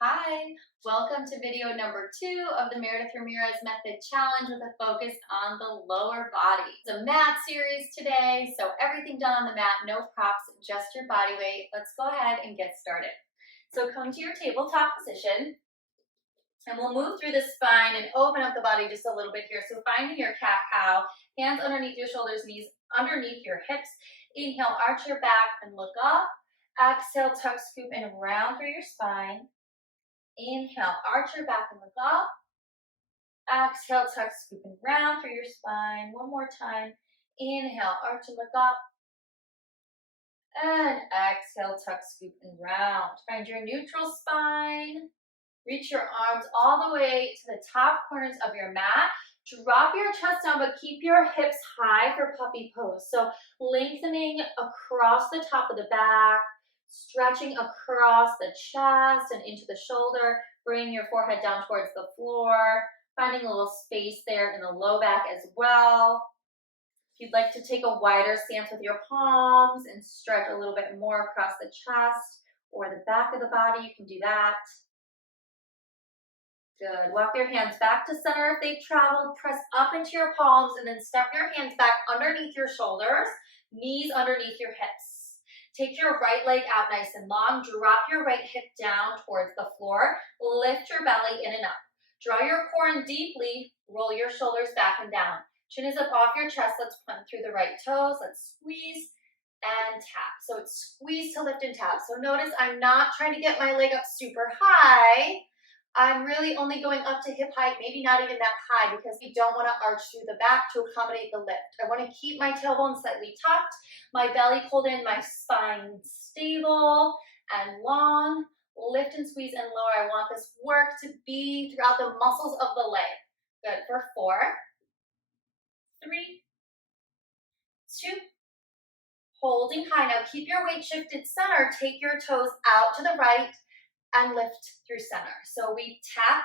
Hi, welcome to video number 2 of the Meredith Ramirez Method Challenge with a focus on the lower body. It's a mat series today, so everything done on the mat, no props, just your body weight. Let's go ahead and get started. So come to your tabletop position, and we'll move through the spine and open up the body just a little bit here. So finding your cat-cow, hands underneath your shoulders, knees underneath your hips. Inhale, arch your back and look up. Exhale, tuck, scoop, and round through your spine. Inhale, arch your back and look up. Exhale, tuck, scoop, and round through your spine. One more time. Inhale, arch and look up. And exhale, tuck, scoop, and round. Find your neutral spine. Reach your arms all the way to the top corners of your mat. Drop your chest down, but keep your hips high for puppy pose. So lengthening across the top of the back, stretching across the chest and into the shoulder. Bring your forehead down towards the floor, finding a little space there in the low back as well. If you'd like to take a wider stance with your palms and stretch a little bit more across the chest or the back of the body, you can do that. Good. Walk your hands back to center if they've traveled. Press up into your palms and then step your hands back underneath your shoulders, knees underneath your hips. Take your right leg out nice and long. Drop your right hip down towards the floor. Lift your belly in and up. Draw your core in deeply. Roll your shoulders back and down. Chin is up off your chest. Let's point through the right toes. Let's squeeze and tap. So it's squeeze to lift and tap. So notice I'm not trying to get my leg up super high. I'm really only going up to hip height, maybe not even that high, because we don't want to arch through the back to accommodate the lift. I want to keep my tailbone slightly tucked, my belly pulled in, my spine stable and long. Lift and squeeze and lower. I want this work to be throughout the muscles of the leg. Good. For 4, 3, 2, holding high. Now keep your weight shifted center. Take your toes out to the right and lift through center. So we tap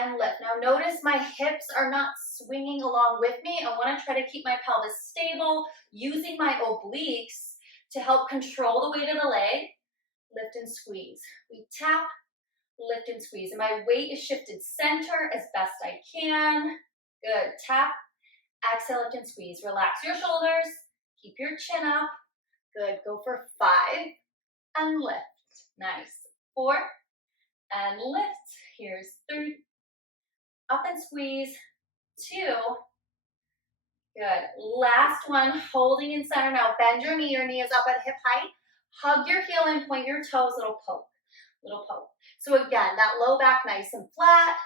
and lift. Now notice my hips are not swinging along with me. I want to try to keep my pelvis stable, using my obliques to help control the weight of the leg. Lift and squeeze. We tap, lift and squeeze. And my weight is shifted center as best I can. Good. Tap, exhale, lift and squeeze. Relax your shoulders. Keep your chin up. Good. Go for 5 and lift. Nice. 4 and lift. Here's 3. Up and squeeze. 2. Good. Last one, holding in center. Now bend your knee. Your knee is up at hip height. Hug your heel and point your toes. Little poke. Little poke. So again, that low back nice and flat,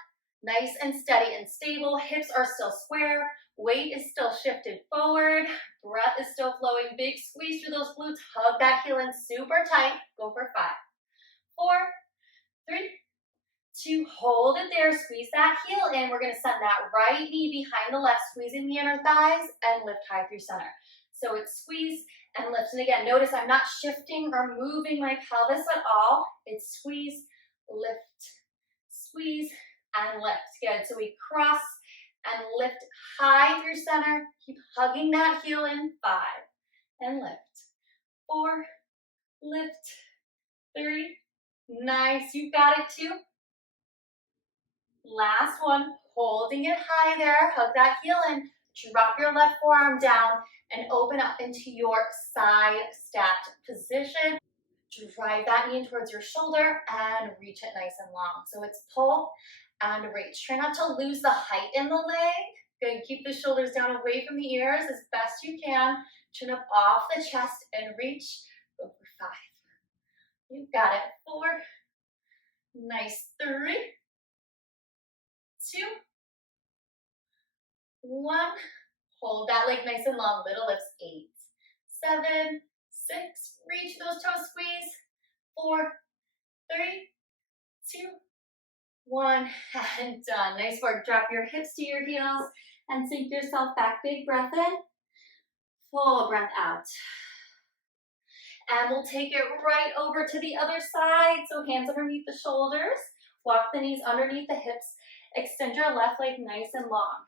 nice and steady and stable. Hips are still square. Weight is still shifted forward. Breath is still flowing. Big squeeze through those glutes. Hug that heel in super tight. Go for 5, 4, 3, 2, hold it there, squeeze that heel in. We're gonna send that right knee behind the left, squeezing the inner thighs and lift high through center. So it's squeeze and lift. And again, notice I'm not shifting or moving my pelvis at all. It's squeeze, lift, squeeze, and lift. Good, so we cross and lift high through center. Keep hugging that heel in. 5 and lift. 4, lift. 3, nice, you got it. 2. Last one, holding it high there. Hug that heel in. Drop your left forearm down and open up into your side stacked position. Drive that knee in towards your shoulder and reach it nice and long. So it's pull and reach. Try not to lose the height in the leg. Good. Keep the shoulders down away from the ears as best you can. Chin up off the chest and reach. Go for 5. You got it. 4. Nice. 3, 2, 1. Hold that leg nice and long. Little lifts. 8, 7, 6. Reach those toes. Squeeze. 4, 3, 2, 1. And done. Nice work. Drop your hips to your heels and sink yourself back. Big breath in. Full breath out. And we'll take it right over to the other side. So hands underneath the shoulders. Walk the knees underneath the hips. Extend your left leg nice and long.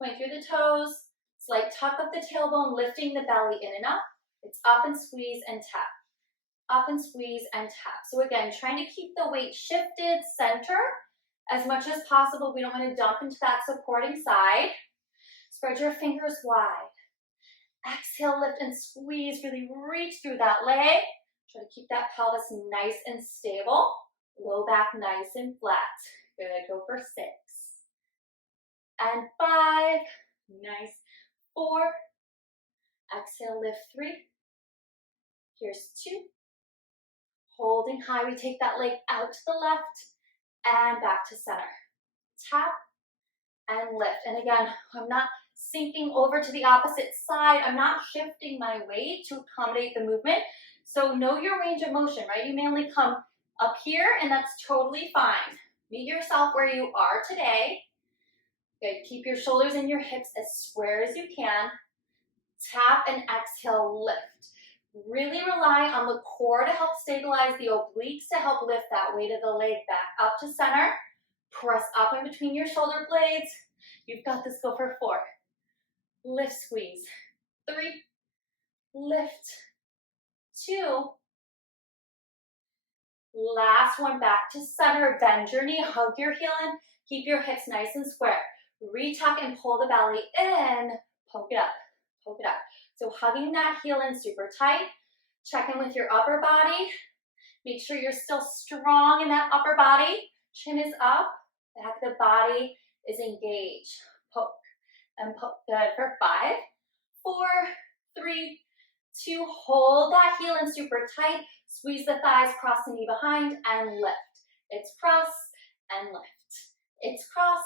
Point through the toes. Slight tuck of the tailbone, lifting the belly in and up. It's up and squeeze and tap. up and squeeze and tap. So again, trying to keep the weight shifted center as much as possible. We don't want to dump into that supporting side. Spread your fingers wide. Exhale, lift and squeeze. Really reach through that leg. Try to keep that pelvis nice and stable. Low back nice and flat. Good, go for 6. And 5. Nice. 4. Exhale, lift 3. Here's 2. Holding high, we take that leg out to the left and back to center. Tap and lift. And again, I'm not sinking over to the opposite side. I'm not shifting my weight to accommodate the movement. So know your range of motion, right? You may only come up here, and that's totally fine. Meet yourself where you are today. Good. Keep your shoulders and your hips as square as you can. Tap and exhale, lift. Really rely on the core to help stabilize the obliques to help lift that weight of the leg back up to center. Press up in between your shoulder blades. You've got this. Go for 4. Lift, squeeze. 3. Lift. 2. Last one, back to center. Bend your knee, hug your heel in. Keep your hips nice and square. Retuck and pull the belly in. Poke it up. Poke it up. So hugging that heel in super tight. Check in with your upper body. Make sure you're still strong in that upper body. Chin is up. Back of the body is engaged. Poke and poke. Good for 5, 4, 3, 2. Hold that heel in super tight. Squeeze the thighs, cross the knee behind, and lift. It's cross and lift. It's cross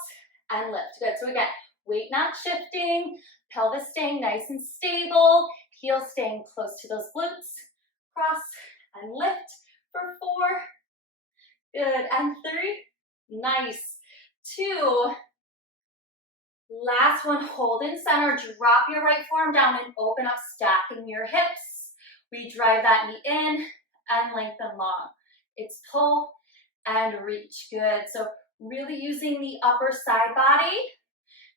and lift. Good. So again, weight not shifting. Pelvis staying nice and stable. Heel staying close to those glutes. Cross and lift for 4. Good. And 3. Nice. 2. Last one. Hold in center. Drop your right forearm down and open up, stacking your hips. We drive that knee in and lengthen long. It's pull and reach. Good. So really using the upper side body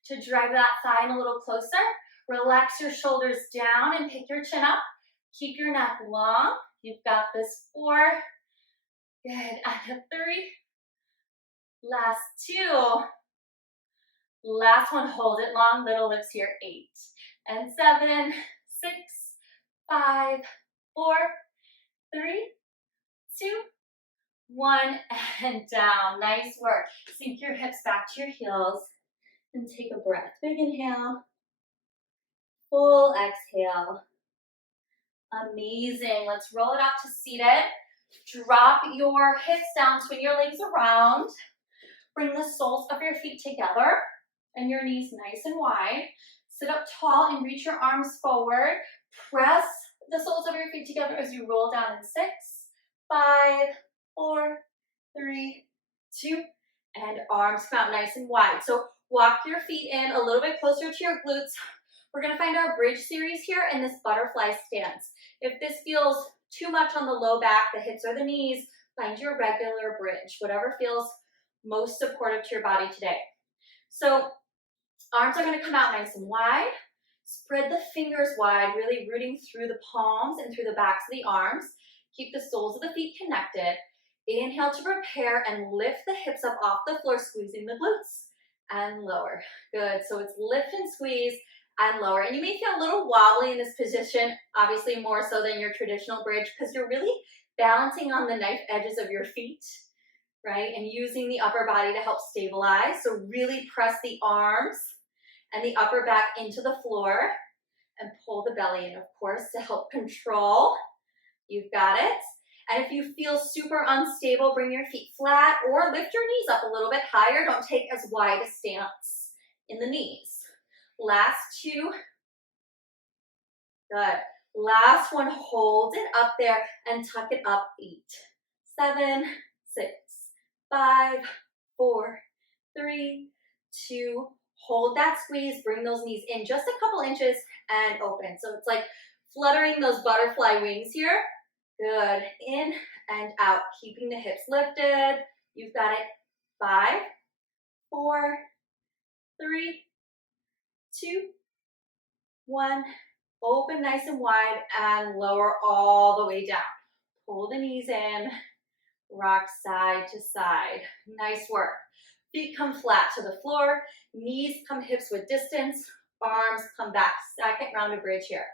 to drive that thigh in a little closer. Relax your shoulders down and pick your chin up. Keep your neck long. You've got this. 4. Good. And a 3. Last 2. Last one. Hold it long. Little lifts here. 8. And 7, 6, 5, 4, 3, 2, 1. And down. Nice work. Sink your hips back to your heels. And take a breath. Big inhale. Full exhale. Amazing. Let's roll it up to seated. Drop your hips down. Swing your legs around. Bring the soles of your feet together and your knees nice and wide. Sit up tall and reach your arms forward. Press the soles of your feet together as you roll down in 6, 5, 4, 3, 2, and arms come out nice and wide. So walk your feet in a little bit closer to your glutes. We're going to find our bridge series here in this butterfly stance. If this feels too much on the low back, the hips or the knees, find your regular bridge, whatever feels most supportive to your body today. So arms are going to come out nice and wide. Spread the fingers wide, really rooting through the palms and through the backs of the arms. Keep the soles of the feet connected. Inhale to prepare and lift the hips up off the floor, squeezing the glutes and lower. Good. So it's lift and squeeze and lower. And you may feel a little wobbly in this position, obviously more so than your traditional bridge, because you're really balancing on the knife edges of your feet, right? And using the upper body to help stabilize. So really press the arms and the upper back into the floor and pull the belly in, of course, to help control. You've got it. And if you feel super unstable, bring your feet flat or lift your knees up a little bit higher. Don't take as wide a stance in the knees. Last 2. Good. Last one, hold it up there and tuck it up. 8, 7, 6, 5, 4, 3, 2. Hold that squeeze. Bring those knees in just a couple inches and open. So it's like fluttering those butterfly wings here. Good. In and out. Keeping the hips lifted. You've got it. 5, 4, 3, 2, 1. Open nice and wide and lower all the way down. Pull the knees in, rock side to side. Nice work. Feet come flat to the floor, knees come hips width distance, arms come back. Second round of bridge here.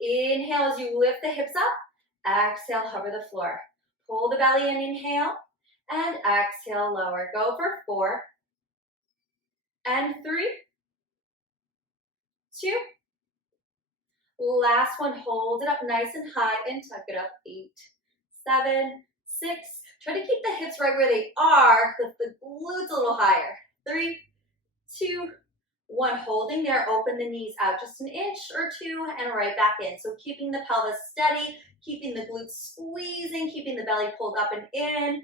Inhale as you lift the hips up, exhale, hover the floor. Pull the belly in, inhale, and exhale, lower. Go for 4, and 3, 2, last one, hold it up nice and high and tuck it up. 8, 7, 6. Try to keep the hips right where they are. Lift the glutes a little higher. 3, 2, 1. Holding there. Open the knees out just an inch or 2 and right back in. So keeping the pelvis steady, keeping the glutes squeezing, keeping the belly pulled up and in.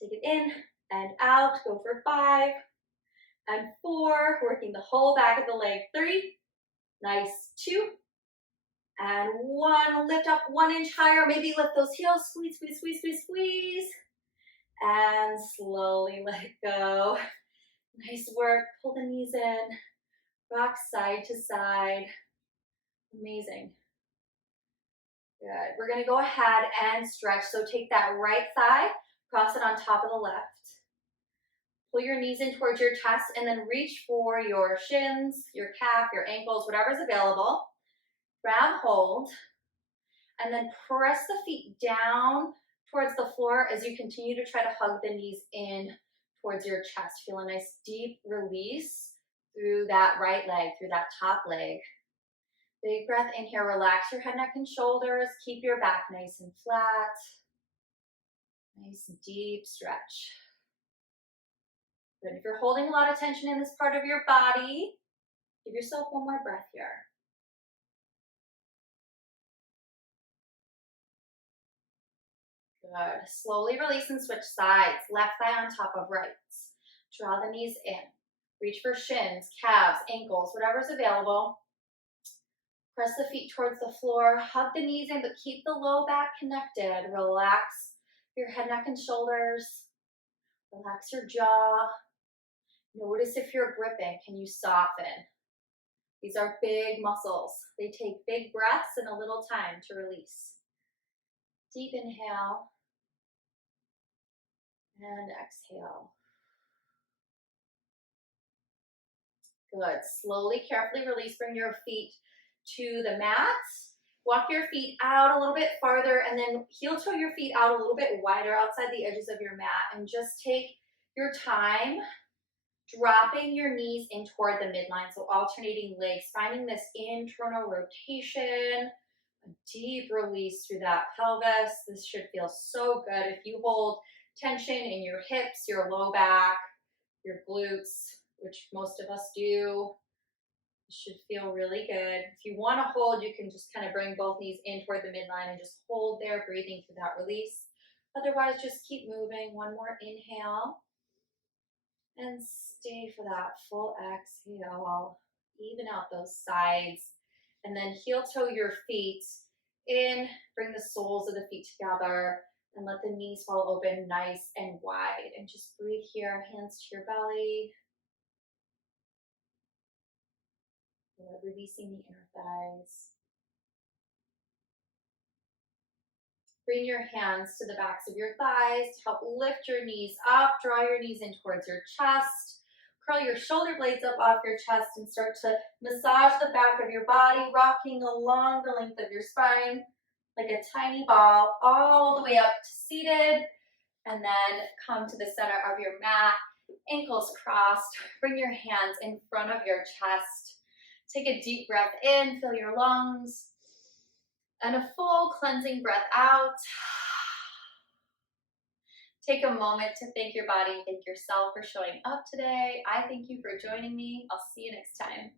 Take it in and out. Go for 5 and 4. Working the whole back of the leg. 3. Nice. 2. And 1, lift up 1 inch higher, maybe lift those heels, squeeze, squeeze, squeeze, squeeze, squeeze. And slowly let go. Nice work, pull the knees in, rock side to side. Amazing. Good, we're gonna go ahead and stretch. So take that right thigh, cross it on top of the left. Pull your knees in towards your chest and then reach for your shins, your calf, your ankles, whatever's available. Grab hold. And then press the feet down towards the floor as you continue to try to hug the knees in towards your chest. Feel a nice deep release through that right leg, through that top leg. Big breath in here. Relax your head, neck, and shoulders. Keep your back nice and flat. Nice deep stretch. Good. If you're holding a lot of tension in this part of your body, give yourself one more breath here. Good. Slowly release and switch sides. Left thigh on top of right. Draw the knees in. Reach for shins, calves, ankles, whatever's available. Press the feet towards the floor. Hug the knees in, but keep the low back connected. Relax your head, neck, and shoulders. Relax your jaw. Notice if you're gripping. Can you soften? These are big muscles. They take big breaths and a little time to release. Deep inhale. And exhale. Good. Slowly, carefully release. Bring your feet to the mat. Walk your feet out a little bit farther and then heel toe your feet out a little bit wider outside the edges of your mat. And just take your time dropping your knees in toward the midline. So alternating legs, finding this internal rotation, a deep release through that pelvis. This should feel so good. If you hold tension in your hips, your low back, your glutes, which most of us do, it should feel really good. If you want to hold, you can just kind of bring both knees in toward the midline and just hold there, breathing through that release. Otherwise, just keep moving. One more inhale. And stay for that full exhale. Even out those sides. And then heel toe your feet in. Bring the soles of the feet together. And let the knees fall open nice and wide. And just breathe here, hands to your belly. Releasing the inner thighs. Bring your hands to the backs of your thighs to help lift your knees up. Draw your knees in towards your chest. Curl your shoulder blades up off your chest and start to massage the back of your body, rocking along the length of your spine like a tiny ball, all the way up to seated. And then come to the center of your mat, ankles crossed. Bring your hands in front of your chest. Take a deep breath in, fill your lungs. And a full cleansing breath out. Take a moment to thank your body, thank yourself for showing up today. I thank you for joining me. I'll see you next time.